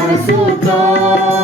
para.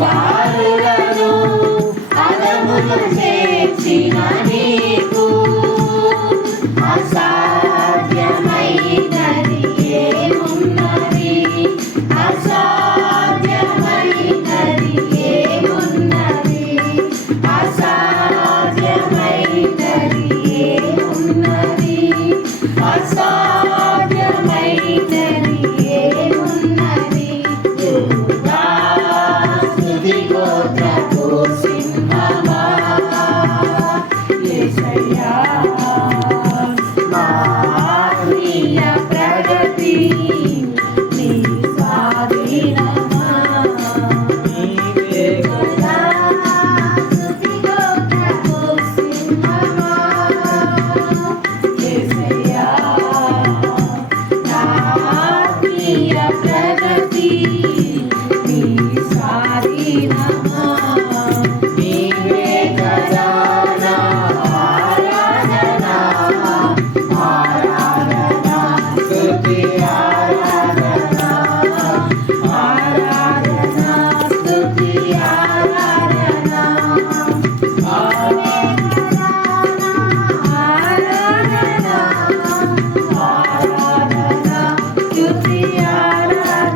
పాలులను అదములు చేర్చిన నీకు. అసాధ్యమైనది ఏమున్నది? అసాధ్యమైనది ఏమున్నది? అసాధ్యమైనది ఏమున్నది? అసా स्तुतियारा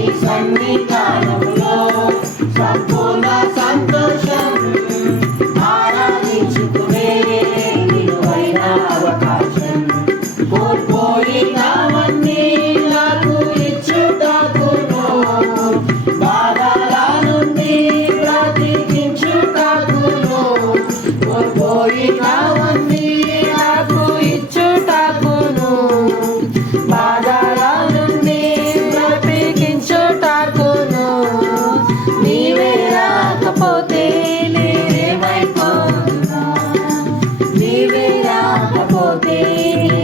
तेरी